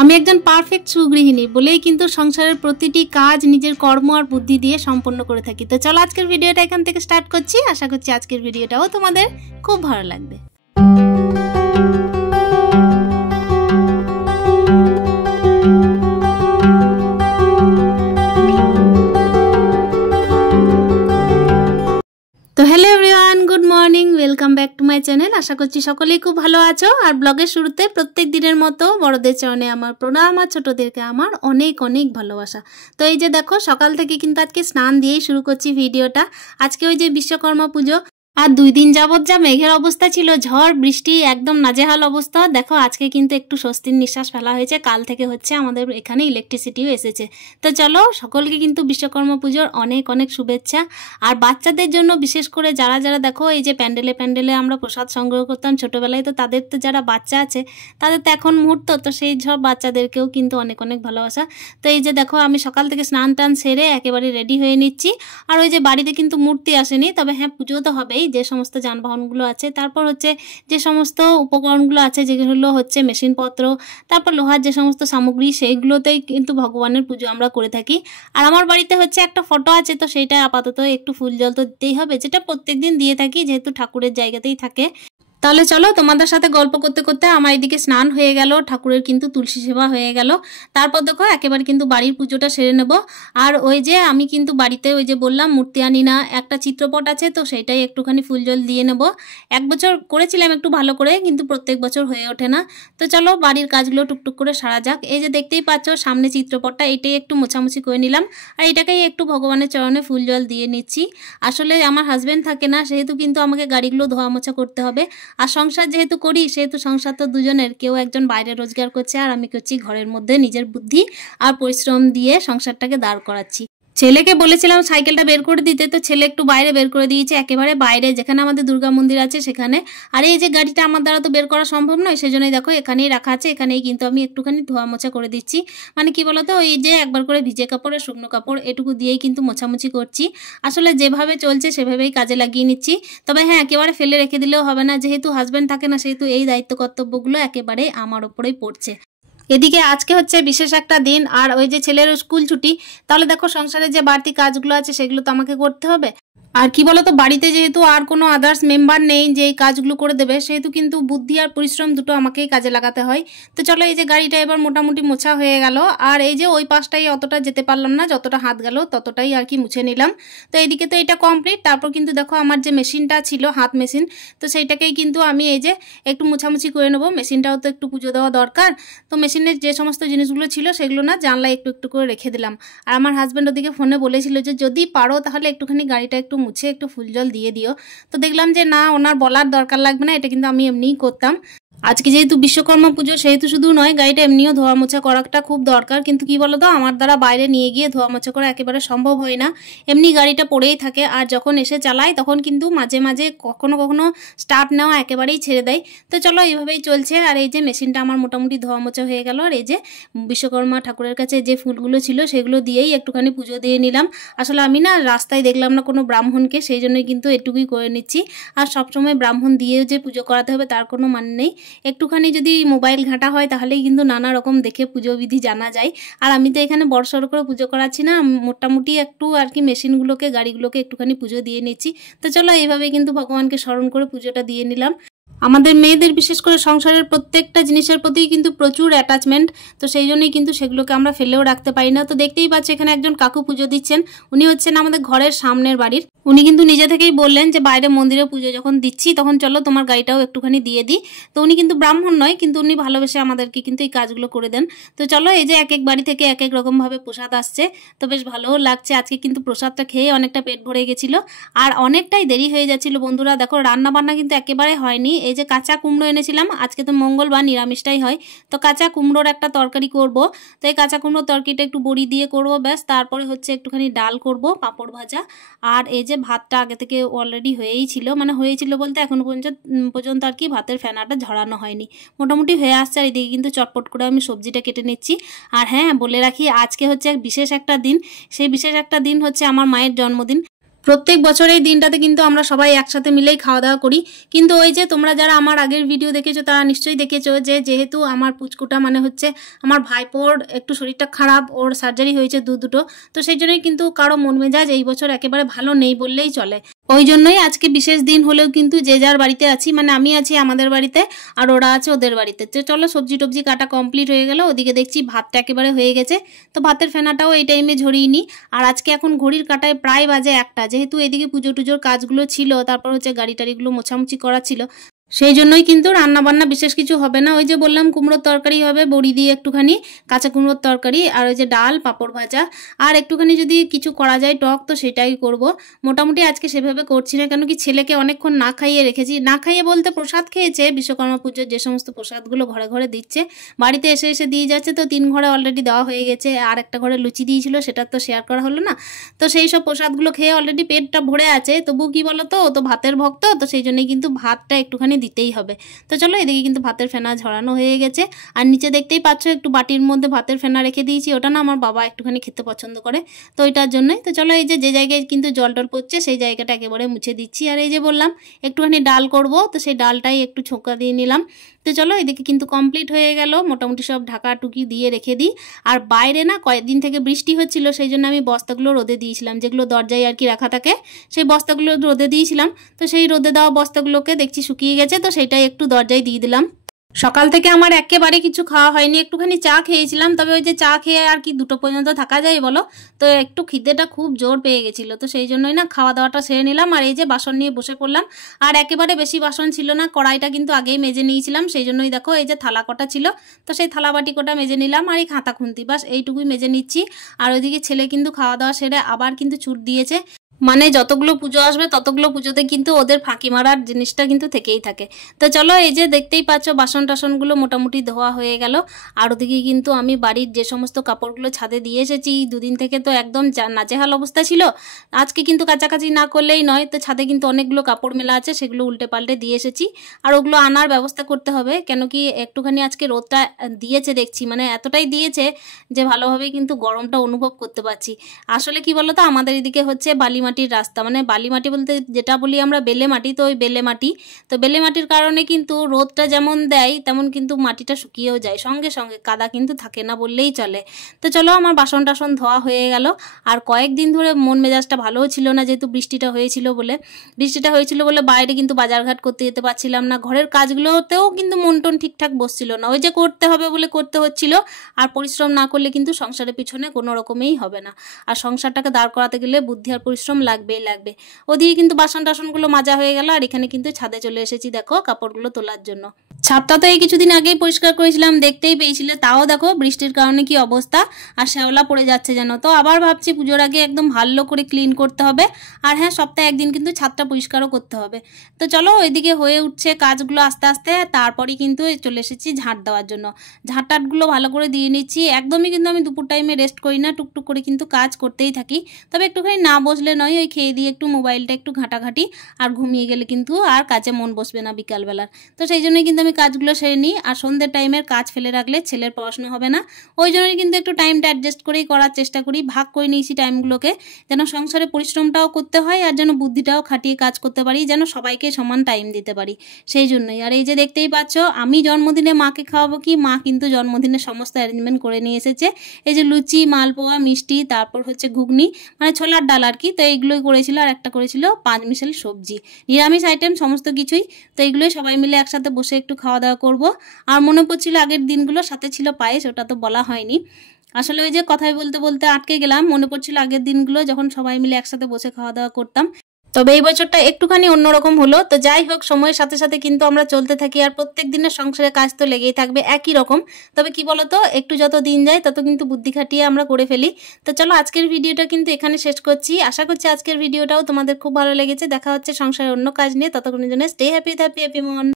আমি একজন পারফেক্ট সুগৃহিণী বলেই কিন্তু সংসারের প্রতিটি কাজ নিজের কর্ম আর বুদ্ধি দিয়ে সম্পন্ন করে থাকি। তো চলো আজকের ভিডিওটা এখান থেকে স্টার্ট করছি। আশা করছি আজকের ভিডিওটাও তোমাদের খুব ভালো লাগবে। তো hello everyone, good morning, welcome back to my channel. আশা করছি সকলেই খুব ভালো আছো। আর ব্লগের শুরুতে প্রত্যেক দিনের মতো বড়দের চরণে আমার প্রণাম, আর ছোটদেরকে আমার অনেক অনেক ভালোবাসা। তো এই যে দেখো, সকাল থেকে কিন্তু আজকে স্নান দিয়েই শুরু করছি ভিডিওটা। আজকে ওই যে বিশ্বকর্মা পুজো, আর 2 দিন যাবত যা মেঘের অবস্থা ছিল, ঝড় বৃষ্টি, একদম নাজেহাল অবস্থা। দেখো আজকে কিন্তু একটু স্বস্তির নিঃশ্বাস ফেলা হয়েছে। কাল থেকে হচ্ছে আমাদের এখানে ইলেকট্রিসিটিও এসেছে। তো চলো, সকলকে কিন্তু বিশ্বকর্মা পুজোর অনেক অনেক শুভেচ্ছা। আর বাচ্চাদের জন্য বিশেষ করে যারা যারা দেখো এই যে প্যান্ডেলে প্যান্ডেলে আমরা প্রসাদ সংগ্রহ করতাম ছোটোবেলায়, তো তাদের তো যারা বাচ্চা আছে তাদের তো এখন মুহূর্ত, তো সেই সব বাচ্চাদেরকেও কিন্তু অনেক অনেক ভালোবাসা। তো এই যে দেখো, আমি সকাল থেকে স্নান টান সেরে একেবারে রেডি হয়ে নিচ্ছি। আর ওই যে বাড়িতে কিন্তু মূর্তি আসেনি, তবে হ্যাঁ পুজো তো হবেই। যে সমস্ত যানবাহনগুলো আছে, তারপর হচ্ছে যে সমস্ত উপকরণগুলো আছে, যেগুলো হচ্ছে মেশিনপত্র, তারপর লোহার যে সমস্ত সামগ্রী, সেইগুলোতেই কিন্তু ভগবানের পুজো আমরা করে থাকি। আর আমার বাড়িতে হচ্ছে একটা ফটো আছে, তো সেইটা আপাতত একটু ফুল জল তো দিতেই হবে, যেটা প্রত্যেকদিন দিয়ে থাকি যেহেতু ঠাকুরের জায়গাতেই থাকে। তাহলে চলো, তোমাদের সাথে গল্প করতে করতে আমার এদিকে স্নান হয়ে গেল, ঠাকুরের কিন্তু তুলসী সেবা হয়ে গেল। তারপর দেখো একেবারে কিন্তু বাড়ির পুজোটা সেরে নেব। আর ওই যে আমি কিন্তু বাড়িতে ওই যে বললাম মূর্তি আনি না, একটা চিত্রপট আছে, তো সেইটাই একটুখানি ফুল জল দিয়ে নেব। এক বছর করেছিলাম একটু ভালো করে, কিন্তু প্রত্যেক বছর হয়ে ওঠে না। তো চলো বাড়ির কাজগুলো টুকটুক করে সারা যাক। এই যে দেখতেই পাচ্ছ সামনে চিত্রপটটা, এইটাই একটু মোছামুছি করে নিলাম। আর এটাকেই একটু ভগবানের চরণে ফুল জল দিয়ে নিচ্ছি। আসলে আমার হাজবেন্ড থাকে না, সেহেতু কিন্তু আমাকে গাড়িগুলো ধোয়া মোছা করতে হবে। আর সংসার যেহেতু করি, সেহেতু সংসার তো দুজনের, কেউ একজন বাইরে রোজগার করছে আর আমি করছি ঘরের মধ্যে নিজের বুদ্ধি আর পরিশ্রম দিয়ে সংসারটাকে দাঁড় করাচ্ছি। ছেলেকে বলেছিলাম সাইকেলটা বের করে দিতে, তো ছেলে একটু বাইরে বের করে দিয়েছে, একেবারে বাইরে যেখানে আমাদের দুর্গা মন্দির আছে সেখানে। আর এই যে গাড়িটা আমার দ্বারা তো বের করা সম্ভব নয়, সেজন্যই দেখো এখানেই রাখা আছে, এখানেই কিন্তু আমি একটুখানি ধোয়া মোছা করে দিচ্ছি। মানে কি বলতো, ওই যে একবার করে ভিজে কাপড় আর শুকনো কাপড় এটুকু দিয়েই কিন্তু মোছামুছি করছি। আসলে যেভাবে চলছে সেভাবেই কাজে লাগিয়ে নিচ্ছি। তবে হ্যাঁ, একেবারে ফেলে রেখে দিলেও হবে না, যেহেতু হাজব্যান্ড থাকে না সেহেতু এই দায়িত্ব কর্তব্যগুলো একেবারে আমার ওপরেই পড়ছে। এদিকে আজকে হচ্ছে বিশেষ একটা দিন, আর ওই যে ছেলের স্কুল ছুটি, তাহলে দেখো সংসারে যে বাড়তি কাজগুলো আছে সেগুলো তো আমাকে করতে হবে। আর কি বলতো, বাড়িতে যেহেতু আর কোনো আদার্স মেম্বার নেই যে এই কাজগুলো করে দেবে, সেহেতু কিন্তু বুদ্ধি আর পরিশ্রম দুটো আমাকেই কাজে লাগাতে হয়। তো চলো, এই যে গাড়িটা এবার মোটামুটি মোছা হয়ে গেল। আর এই যে ওই পাশটাই অতটা যেতে পারলাম না, যতটা হাত গেল ততটাই আর কি মুছে নিলাম। তো এইদিকে তো এটা কমপ্লিট। তারপর কিন্তু দেখো আমার যে মেশিনটা ছিল, হাত মেশিন, তো সেইটাকেই কিন্তু আমি এই যে একটু মোছামুছি করে নেবো। মেশিনটাও তো একটু পুজো দেওয়া দরকার। তো মেশিনের যে সমস্ত জিনিসগুলো ছিল সেগুলো না জানলায় একটু একটু করে রেখে দিলাম। আর আমার হাজব্যান্ড ওদিকে ফোনে বলেছিল যে যদি পারো তাহলে একটুখানি গাড়িটা একটু মুছে একটু ফুল জল দিয়ে দিও। তো দেখলাম যে না, ওনার বলার দরকার লাগবে না, এটা কিন্তু আমি এমনিই করতাম। আজকে যেহেতু বিশ্বকর্মা পুজো, সেহেতু শুধু নয়, গাড়িটা এমনিও ধোয়া মোছা করাটা খুব দরকার। কিন্তু কি বলতো, আমার দ্বারা বাইরে নিয়ে গিয়ে ধোয়া মোছা করা একেবারে সম্ভব হয় না। এমনি গাড়িটা পড়েই থাকে, আর যখন এসে চালাই তখন কিন্তু মাঝে মাঝে কখনো কখনো স্টার্ট নেওয়া একেবারেই ছেড়ে দেয়। তো চলো, এইভাবেই চলছে। আর এই যে মেশিনটা আমার মোটামুটি ধোয়া মোছা হয়ে গেল। আর এই যে বিশ্বকর্মা ঠাকুরের কাছে যে ফুলগুলো ছিল সেগুলো দিয়েই একটুখানি পুজো দিয়ে নিলাম। আসলে আমি না রাস্তায় দেখলাম না কোনো ব্রাহ্মণকে, সেই জন্যই কিন্তু এটুকুই করে নিচ্ছি। আর সবসময় ব্রাহ্মণ দিয়ে যে পুজো করাতে হবে তার কোনো মানে নেই। একটুখানি যদি মোবাইল ঘাঁটা হয় তাহলেই কিন্তু নানা রকম দেখে পুজো বিধি জানা যায়। আর আমি তো এখানে বড়সড় করে পুজো করাচ্ছি না, মোটামুটি একটু আর কি মেশিনগুলোকে গাড়িগুলোকে একটুখানি পুজো দিয়ে নিচ্ছি। তো চলো, এইভাবে কিন্তু ভগবানকে স্মরণ করে পুজোটা দিয়ে নিলাম। আমাদের মেয়েদের বিশেষ করে সংসারের প্রত্যেকটা জিনিসের প্রতি কিন্তু প্রচুর অ্যাটাচমেন্ট, তো সেই জন্যই কিন্তু সেগুলোকে আমরা ফেলেও রাখতে পারি না। তো দেখতেই পাচ্ছি এখানে একজন কাকু পুজো দিচ্ছেন, উনি হচ্ছেন আমাদের ঘরের সামনের বাড়ির। উনি কিন্তু নিজে থেকেই বললেন যে বাইরে মন্দিরে পুজো যখন দিচ্ছি তখন চলো তোমার গাড়িটাও একটুখানি দিয়ে দিই। তো উনি কিন্তু ব্রাহ্মণ নয়, কিন্তু উনি ভালোবেসে আমাদেরকে কিন্তু এই কাজগুলো করে দেন। তো চলো, এই যে এক এক বাড়ি থেকে এক এক রকমভাবে প্রসাদ আসছে, তো বেশ ভালোও লাগছে। আজকে কিন্তু প্রসাদটা খেয়ে অনেকটা পেট ভরে গেছিলো, আর অনেকটাই দেরি হয়ে যাচ্ছিলো বন্ধুরা। দেখো রান্না বান্না কিন্তু একেবারে হয়নি। এই যে কাঁচা কুমড়ো এনেছিলাম, আজকে তো মঙ্গলবার, নিরামিষটাই হয়, তো কাঁচা কুমড়োর একটা তরকারি করব। তো এই কাঁচা কুমড়োর তরকারিটা একটু বড়ি দিয়ে করব ব্যাস। তারপরে হচ্ছে একটুখানি ডাল করব, পাঁপড় ভাজা। আর এই যে ভাতটা আগে থেকে অলরেডি হয়েই ছিল, মানে হয়েছিল বলতে এখনো পর্যন্ত আর কি ভাতের ফেনাটা ঝরানো হয়নি, মোটামুটি হয়ে আসছে। আর এদিকে কিন্তু চটপট করে আমি সবজিটা কেটে নিচ্ছি। আর হ্যাঁ, বলে রাখি আজকে হচ্ছে বিশেষ একটা দিন। সেই বিশেষ একটা দিন হচ্ছে আমার মায়ের জন্মদিন। প্রত্যেক বছর এই দিনটাতে কিন্তু আমরা সবাই একসাথে মিলেই খাওয়া দাওয়া করি। কিন্তু ওই যে তোমরা যারা আমার আগের ভিডিও দেখেছো তারা নিশ্চয়ই দেখেছো যে যেহেতু আমার পুচকুটা মানে হচ্ছে আমার ভাইপোর একটু শরীরটা খারাপ, ওর সার্জারি হয়েছে দুটো, তো সেই জন্যই কিন্তু কারো মন মেজাজ এই বছর একেবারে ভালো নেই বললেই চলে। ওই জন্যই আজকে বিশেষ দিন হলেও কিন্তু যে যার বাড়িতে আছি, মানে আমি আছি আমাদের বাড়িতে আর ওরা আছে ওদের বাড়িতে। তো চলো সবজি টবজি কাটা কমপ্লিট হয়ে গেল, ওদিকে দেখছি ভাতটা একেবারে হয়ে গেছে, তো ভাতের ফেনাটাও এই টাইমে ঝরিয়ে নিই। আর আজকে এখন ঘড়ির কাটায় প্রায় বাজে 1টা, যেহেতু এদিকে পুজো টুজোর কাজগুলো ছিল, তারপর হচ্ছে গাড়ি টাড়িগুলো মোছামুছি করা ছিল, সেই জন্যই কিন্তু রান্না বান্না বিশেষ কিছু হবে না। ওই যে বললাম কুমড়োর তরকারি হবে বড়ি দিয়ে, একটুখানি কাঁচা কুমড়োর তরকারি, আর ওই যে ডাল পাঁপড় ভাজা, আর একটুখানি যদি কিছু করা যায় টক তো সেটাই করব। মোটামুটি আজকে সেভাবে করছি না, কেন কি ছেলেকে অনেকক্ষণ না খাইয়ে রেখেছি। না খাইয়ে বলতে প্রসাদ খেয়েছে, বিশ্বকর্মা পুজোর যে সমস্ত প্রসাদগুলো ঘরে ঘরে দিচ্ছে, বাড়িতে এসে এসে দিয়ে যাচ্ছে, তো 3 ঘরে অলরেডি দেওয়া হয়ে গেছে, আর একটা ঘরে লুচি দিয়েছিল সেটা তো শেয়ার করা হলো না। তো সেই সব প্রসাদগুলো খেয়ে অলরেডি পেটটা ভরে আছে, তবু কি বলো তো, ও তো ভাতের ভক্ত, তো সেই জন্যই কিন্তু ভাতটা একটুখানি দিতেই হবে। তো চলো এদিকে কিন্তু ভাতের ফেনা ঝরানো হয়ে গেছে, আর নিচে দেখতেই পাচ্ছ একটু বাটির মধ্যে ভাতের ফেনা রেখে দিয়েছি, ওটা না আমার বাবা একটুখানি খেতে পছন্দ করে, তো ওইটার জন্যই। তো চলো এই যে জায়গায় কিন্তু জল টল পড়ছে সেই জায়গাটা একেবারে মুছে দিচ্ছি। আর এই যে বললাম একটুখানি ডাল করব, তো সেই ডালটাই একটু ছোঁকা দিয়ে নিলাম। তো চলো এদিকে কিন্তু কমপ্লিট হয়ে গেল, মোটামুটি সব ঢাকা টুকি দিয়ে রেখে দিই। আর বাইরে না কয়েকদিন থেকে বৃষ্টি হচ্ছিল, সেই জন্য আমি বস্তাগুলো রোদে দিয়েছিলাম, যেগুলো দরজায় আর কি রাখা থাকে, সেই বস্তাগুলো রোদে দিয়েছিলাম। তো সেই রোদে দেওয়া বস্তাগুলোকে দেখছি শুকিয়ে গেছে, তো সেইটাই একটু দরজায় দিয়ে দিলাম। সকাল থেকে আমার একেবারে কিছু খাওয়া হয়নি, একটুখানি চা খেয়েছিলাম, তবে ওই যে চা খেয়ে আর কি 2টো পর্যন্ত থাকা যায় বলো, তো একটু খিদেটা খুব জোর পেয়ে গেছিলো, তো সেই জন্যই না খাওয়া দাওয়াটা সেরে নিলাম। আর এই যে বাসন নিয়ে বসে পড়লাম, আর একেবারে বেশি বাসন ছিল না, কড়াইটা কিন্তু আগেই মেজে নিয়েছিলাম, সেই জন্যই দেখো এই যে থালা কটা ছিল, তো সেই থালা বাটি কটা মেজে নিলাম, আর এই খাতা খুন্তি বাস এইটুকুই মেজে নিচ্ছি। আর ওইদিকে ছেলে কিন্তু খাওয়া দাওয়া সেরে আবার কিন্তু ছুট দিয়েছে, মানে যতগুলো পুজো আসবে ততগুলো পুজোতে কিন্তু ওদের ফাঁকি মারার জিনিসটা কিন্তু থেকেই থাকে। তো চলো এই যে দেখতেই পাচ্ছ বাসন টাসনগুলো মোটামুটি ধোয়া হয়ে গেল। আর ওদিকে কিন্তু আমি বাড়ির যে সমস্ত কাপড়গুলো ছাদে দিয়ে এসেছি, 2 দিন থেকে তো একদম নাজেহাল অবস্থা ছিল, আজকে কিন্তু কাছাকাছি না করলেই নয়, তো ছাদে কিন্তু অনেকগুলো কাপড় মেলা আছে, সেগুলো উল্টে পাল্টে দিয়ে এসেছি, আর ওগুলো আনার ব্যবস্থা করতে হবে, কেন কি একটুখানি আজকে রোদটা দিয়েছে দেখছি, মানে এতটাই দিয়েছে যে ভালোভাবেই কিন্তু গরমটা অনুভব করতে পারছি। আসলে কি বলতো, আমাদের এদিকে হচ্ছে বালি মাটির রাস্তা, মানে বালি মাটি বলতে যেটা বলি আমরা বেলে মাটি, তো ওই বেলে মাটি, তো বেলে মাটির কারণে কিন্তু রোদটা যেমন দেয় তেমন কিন্তু মাটিটা শুকিয়েও যায়, সঙ্গে সঙ্গে কাদা কিন্তু থাকে না বললেই চলে। তো চলো আমার বাসন টাসন ধোয়া হয়ে গেল। আর কয়েকদিন ধরে মন মেজাজটা ভালোও ছিল না, যেহেতু বৃষ্টিটা হয়েছিল বলে বাইরে কিন্তু বাজারঘাট করতে যেতে পারছিলাম না, ঘরের কাজগুলোতেও কিন্তু মন টন ঠিকঠাক বসছিল না, ওই যে করতে হবে বলে করতে হচ্ছিল, আর পরিশ্রম না করলে কিন্তু সংসারের পিছনে কোনো রকমেই হবে না, আর সংসারটাকে দাঁড় করাতে গেলে বুদ্ধি আর পরিশ্রম লাগবেই লাগবে। ওদিকে কিন্তু বাসন টাসনগুলো মাজা হয়ে গেল, আর এখানে কিন্তু ছাদে চলে এসেছি দেখো কাপড়গুলো তোলার জন্য। ছাদটা তো এই কিছুদিন আগেই পরিষ্কার করেছিলাম, দেখতেই পেয়েছিলে, তাও দেখো বৃষ্টির কারণে কি অবস্থা, আর শ্যাওলা পড়ে যাচ্ছে যেন। তো আবার ভাবছি পুজোর আগে একদম ভালো করে ক্লিন করতে হবে, আর হ্যাঁ সপ্তাহে একদিন কিন্তু ছাদটা পরিষ্কারও করতে হবে। তো চলো ওইদিকে হয়ে উঠছে কাজগুলো আস্তে আস্তে, তারপরই কিন্তু চলে এসেছি ঝাঁট দেওয়ার জন্য। ঝাঁটটাটগুলো ভালো করে দিয়ে নিচ্ছি, একদমই কিন্তু আমি দুপুর টাইমে রেস্ট করি না, টুকটুক করে কিন্তু কাজ করতেই থাকি, তবে একটুখানি না বসলে নয়, ওই খেয়ে দিয়ে একটু মোবাইলটা একটু ঘাঁটাঘাঁটি, আর ঘুমিয়ে গেলে কিন্তু আর কাজে মন বসবে না বিকালবেলার, তো সেই জন্যই কিন্তু আমি কাজগুলো সেরে নিই। আর সন্ধ্যের টাইমের কাজ ফেলে রাখলে ছেলের পড়াশোনা হবে না, ওই জন্যই কিন্তু একটু টাইমটা অ্যাডজাস্ট করেই করার চেষ্টা করি, ভাগ করে নিয়েছি টাইমগুলোকে, যেন সংসারে পরিশ্রমটাও করতে হয় আর যেন বুদ্ধিটাও খাটিয়ে কাজ করতে পারি, যেন সবাইকে সমান টাইম দিতে পারি, সেই জন্যই। আর এই যে দেখতেই পাচ্ছ আমি জন্মদিনে মাকে খাওয়াবো কি, মা কিন্তু জন্মদিনের সমস্ত অ্যারেঞ্জমেন্ট করে নিয়ে এসেছে, এই যে লুচি মালপোয়া মিষ্টি, তারপর হচ্ছে ঘুগনি মানে ছোলার ডাল আর কি, তো এইগুলোই করেছিল, আর একটা করেছিল 5 মিশালি সবজি, নিরামিষ আইটেম সমস্ত কিছুই। তো এইগুলোই সবাই মিলে একসাথে বসে একটু খাওয়া দাওয়া করব। আর মনে পড়ছিল আগের দিনগুলো, সাথে ছিল পায়েস, ওটা তো বলা হয়নি, আসলে ওই যে কথাই বলতে বলতে আটকে গেলাম, মনে পড়ছিল আগের দিনগুলো যখন সবাই মিলে একসাথে বসে খাওয়া দাওয়া করতাম। তবে এই বছরটা একটুখানি অন্যরকম হলো, তো যাই হোক সময়ের সাথে সাথে কিন্তু আমরা চলতে থাকি, আর প্রত্যেক দিনের সংসারের কাজ তো লেগেই থাকবে একই রকম, তবে কি বলতো একটু যত দিন যায় তত কিন্তু বুদ্ধি খাটিয়ে আমরা করে ফেলি। তো চলো আজকের ভিডিওটা কিন্তু এখানে শেষ করছি, আশা করছি আজকের ভিডিওটাও তোমাদের খুব ভালো লেগেছে। দেখা হচ্ছে সংসারের অন্য কাজ নিয়ে, ততক্ষণের জন্য স্টে হ্যাপি মন।